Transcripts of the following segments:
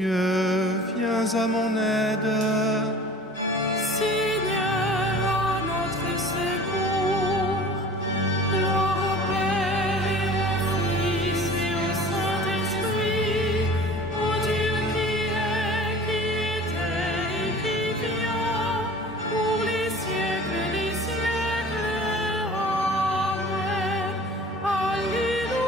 Dieu, viens à mon aide. Seigneur, à notre secours. Gloire au Père et au Fils et au Saint-Esprit, au Dieu qui est, qui était et qui vient, pour les siècles des siècles. Amen. Alléluia.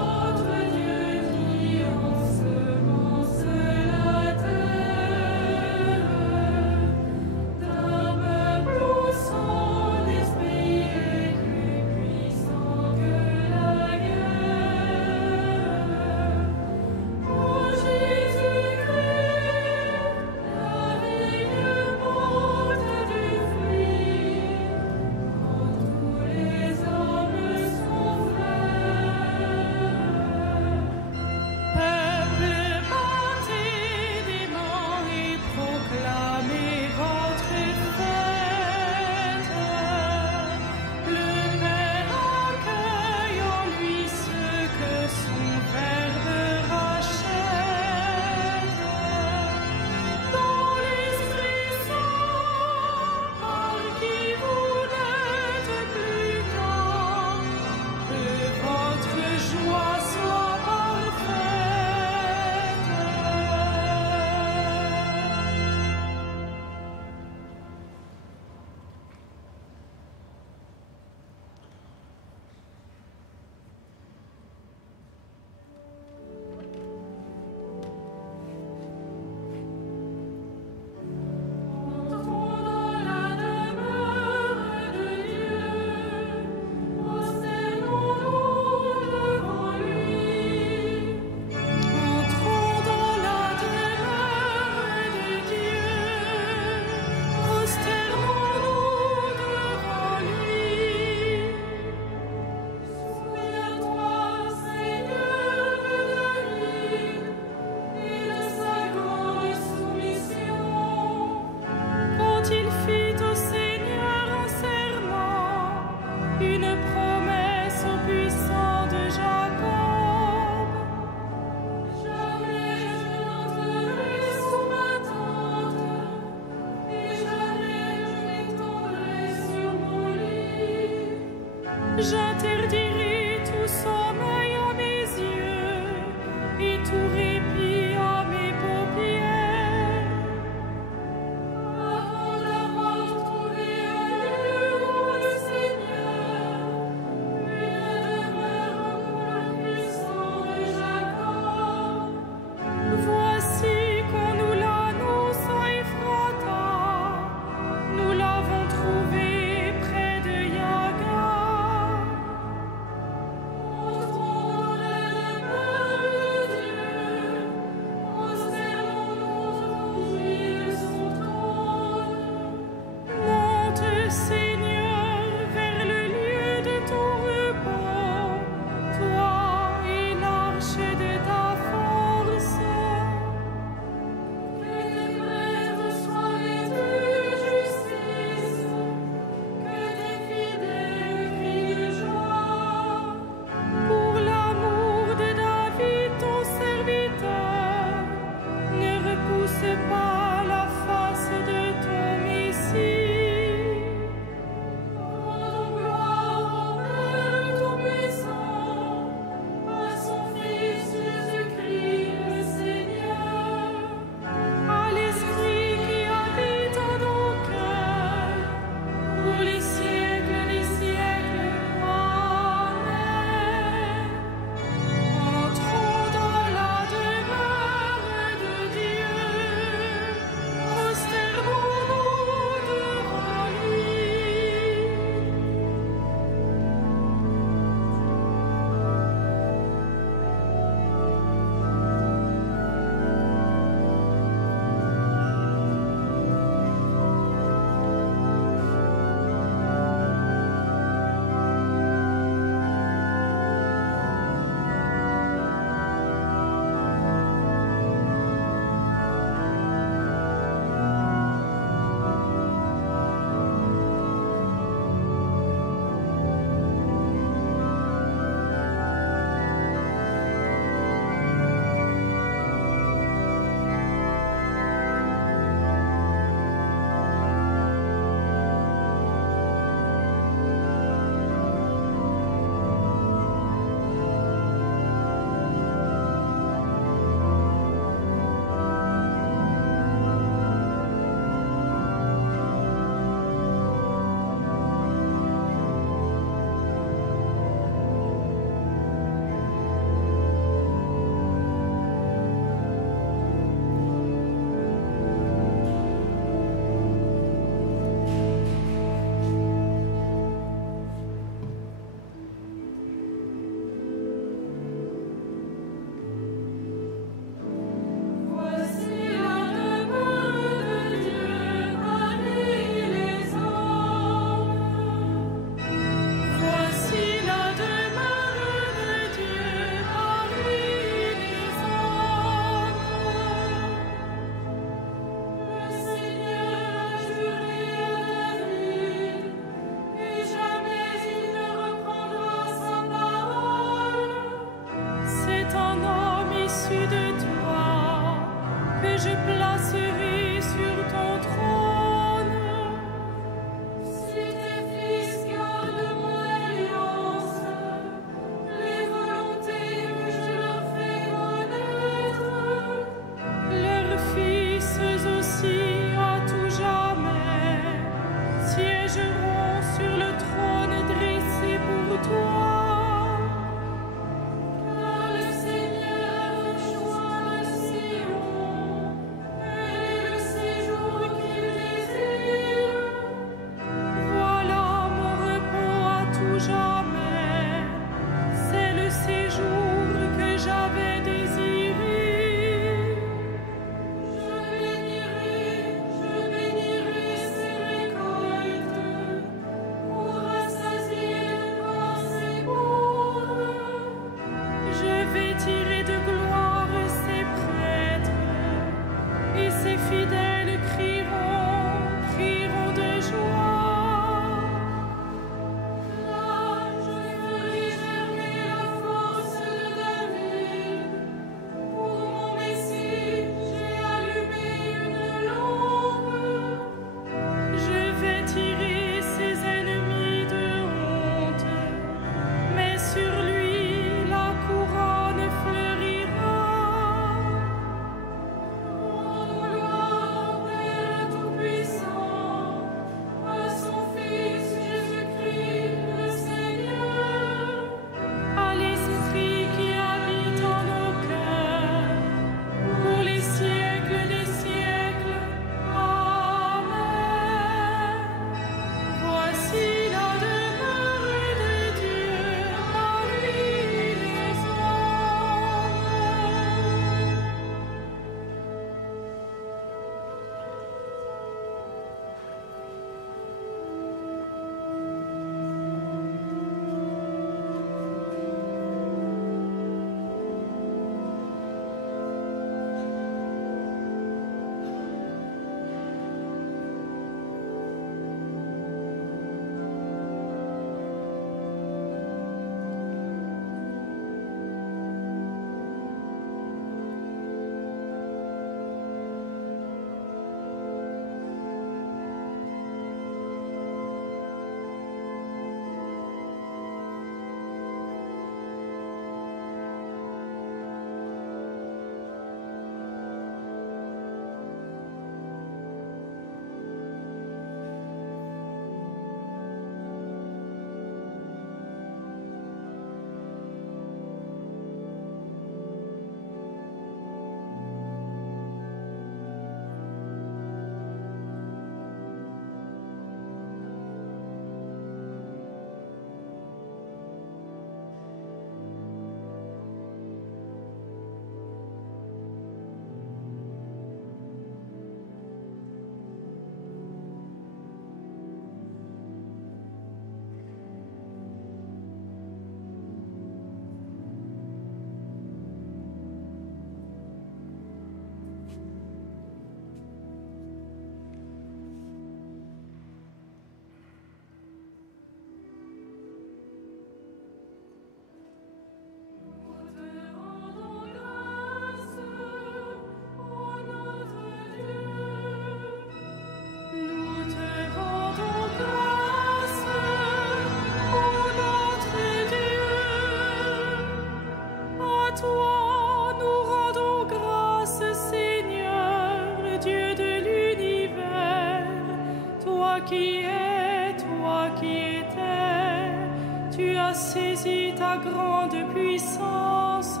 saisi ta grande puissance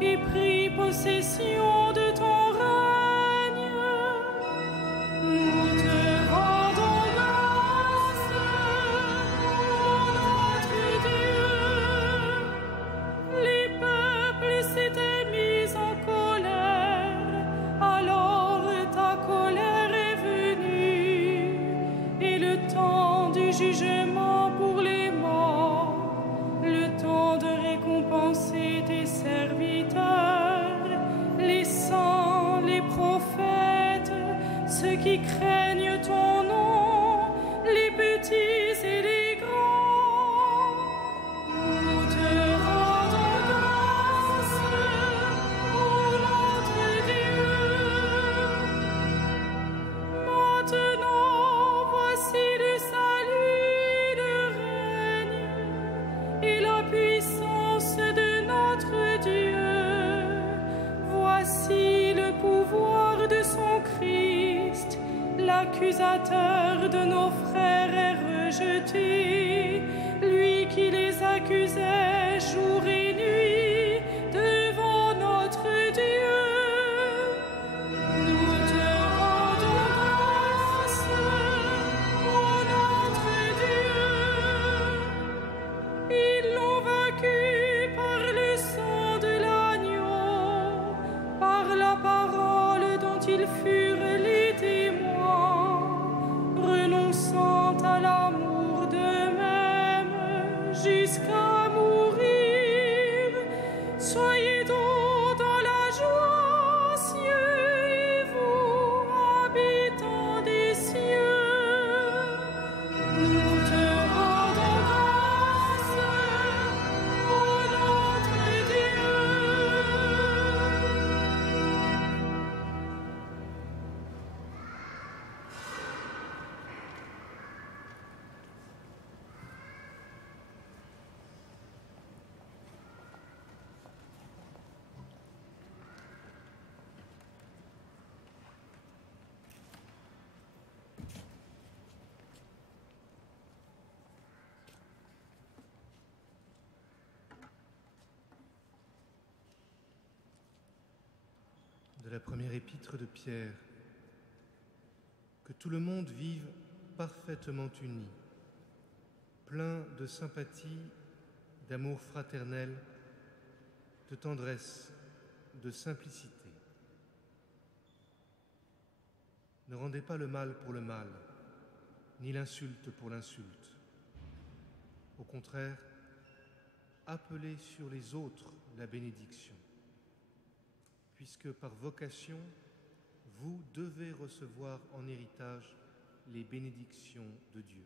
et pris possession de ton règne. Nous te rendons grâce, notre Dieu. Les peuples s'étaient mis en colère, alors ta colère est venue, et le temps du jugement pour les morts, le temps de récompenser tes serviteurs, les saints, les prophètes, ceux qui craignent ton nom, les petits et les grands. Nous te rendons grâce, ô notre Dieu. Maintenant, voici le salut, le règne et la puissance de notre Dieu. Voici le pouvoir de son Christ. L'accusateur de nos frères est rejeté, lui qui les accusait jour et nuit devant notre Dieu. Nous te rendons grâce, ô notre Dieu. Ils l'ont vaincu par le sang de l'agneau, par la parole dont ils furent les témoins, renonçant à l'amour d'eux-mêmes jusqu'à mourir. Soyez donc dans la joie, cieux, et vous, habitants des cieux. Nous te rendons grâce, ô notre Dieu. De la première épître de Pierre. Que tout le monde vive parfaitement uni, plein de sympathie, d'amour fraternel, de tendresse, de simplicité. Ne rendez pas le mal pour le mal, ni l'insulte pour l'insulte. Au contraire, appelez sur les autres la bénédiction, puisque par vocation, vous devez recevoir en héritage les bénédictions de Dieu.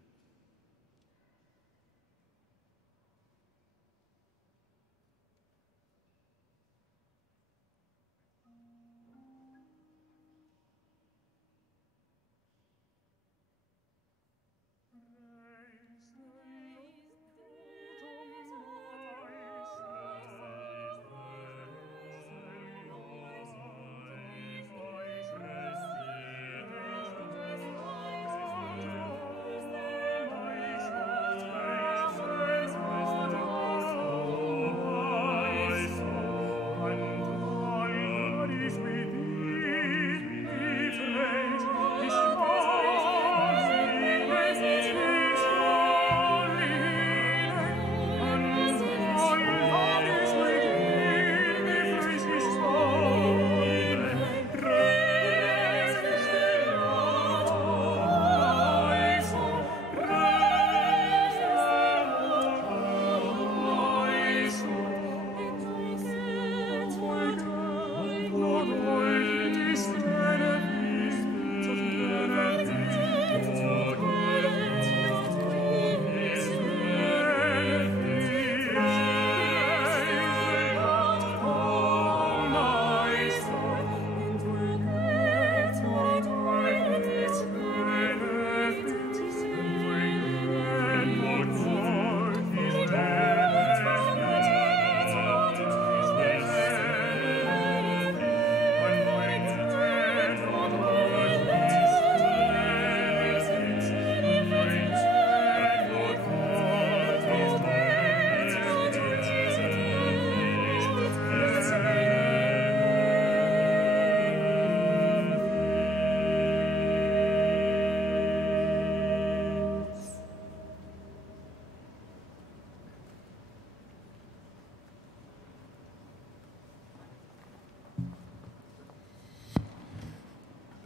Amen.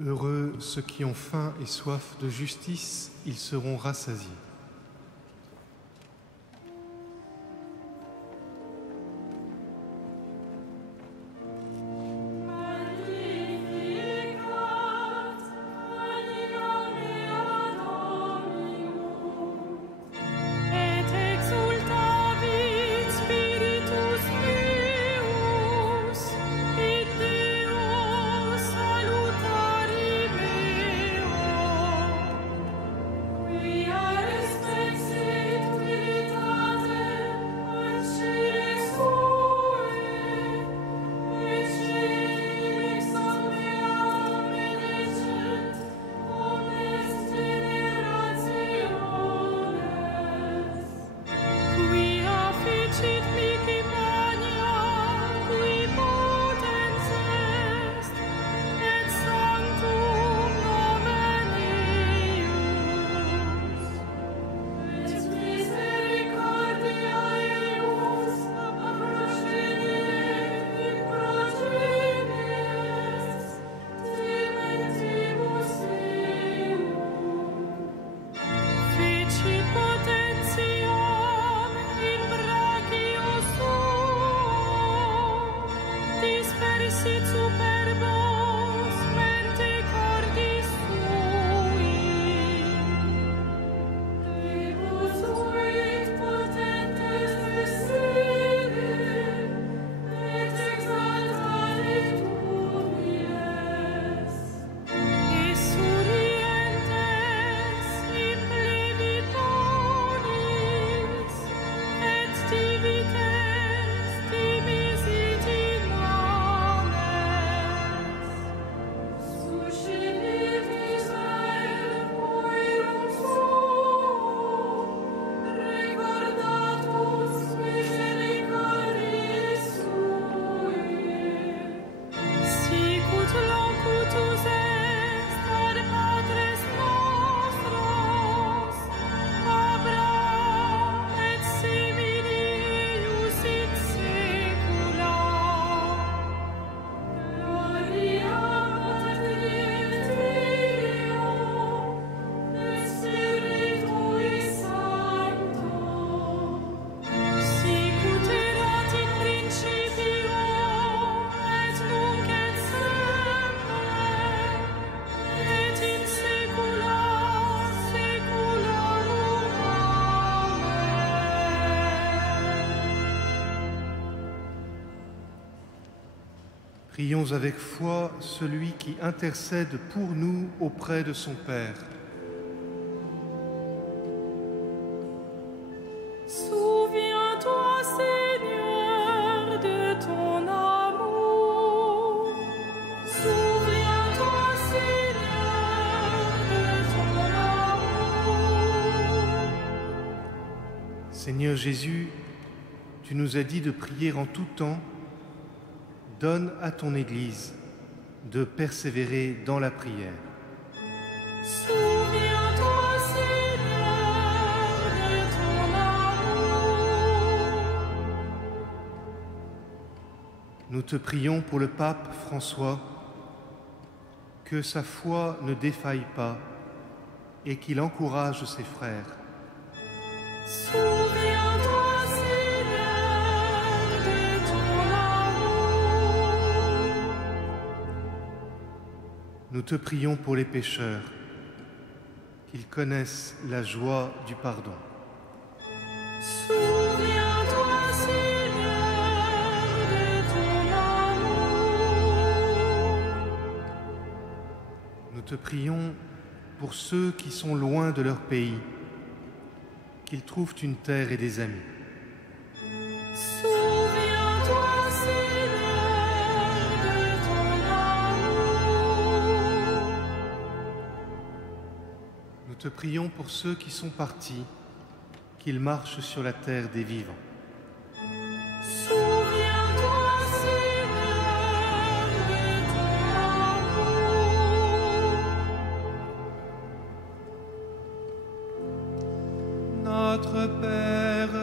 Heureux ceux qui ont faim et soif de justice, ils seront rassasiés. Prions avec foi celui qui intercède pour nous auprès de son Père. Souviens-toi, Seigneur, de ton amour. Souviens-toi, Seigneur, de ton amour. Seigneur Jésus, tu nous as dit de prier en tout temps. Donne à ton Église de persévérer dans la prière. Souviens-toi, Seigneur, de ton amour. Nous te prions pour le pape François, que sa foi ne défaille pas et qu'il encourage ses frères. Souviens-toi, Seigneur, de ton amour. Nous te prions pour les pécheurs, qu'ils connaissent la joie du pardon. Souviens-toi, Seigneur, de ton amour. Nous te prions pour ceux qui sont loin de leur pays, qu'ils trouvent une terre et des amis. Souviens-toi, Seigneur, de ton amour. Nous te prions pour ceux qui sont partis, qu'ils marchent sur la terre des vivants. Souviens-toi, Seigneur, de ton amour. Notre Père,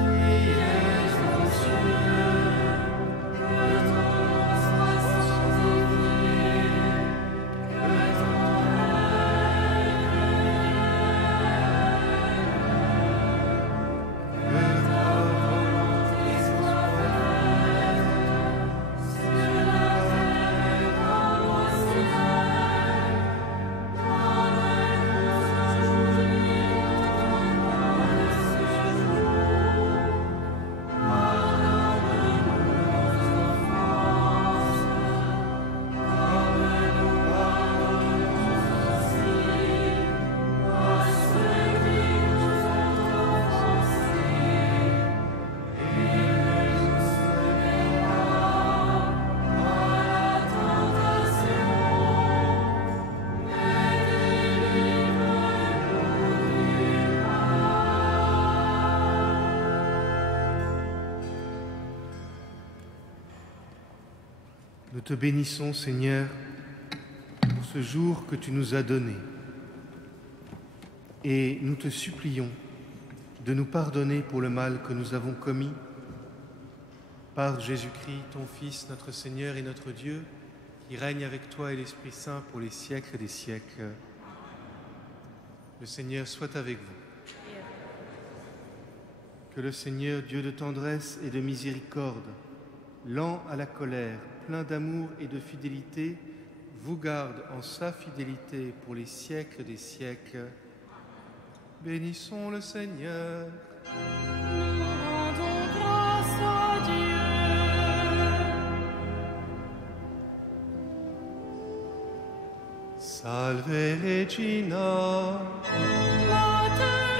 Qui es aux cieux, que ton nom soit sanctifié, Nous te bénissons, Seigneur, pour ce jour que tu nous as donné. Et nous te supplions de nous pardonner pour le mal que nous avons commis. Par Jésus-Christ, ton Fils, notre Seigneur et notre Dieu, qui règne avec toi et l'Esprit Saint pour les siècles des siècles. Le Seigneur soit avec vous. Que le Seigneur, Dieu de tendresse et de miséricorde, lent à la colère, plein d'amour et de fidélité, vous garde en sa fidélité pour les siècles des siècles. Bénissons le Seigneur. Nous rendons grâce à Dieu. Salve Regina. Mater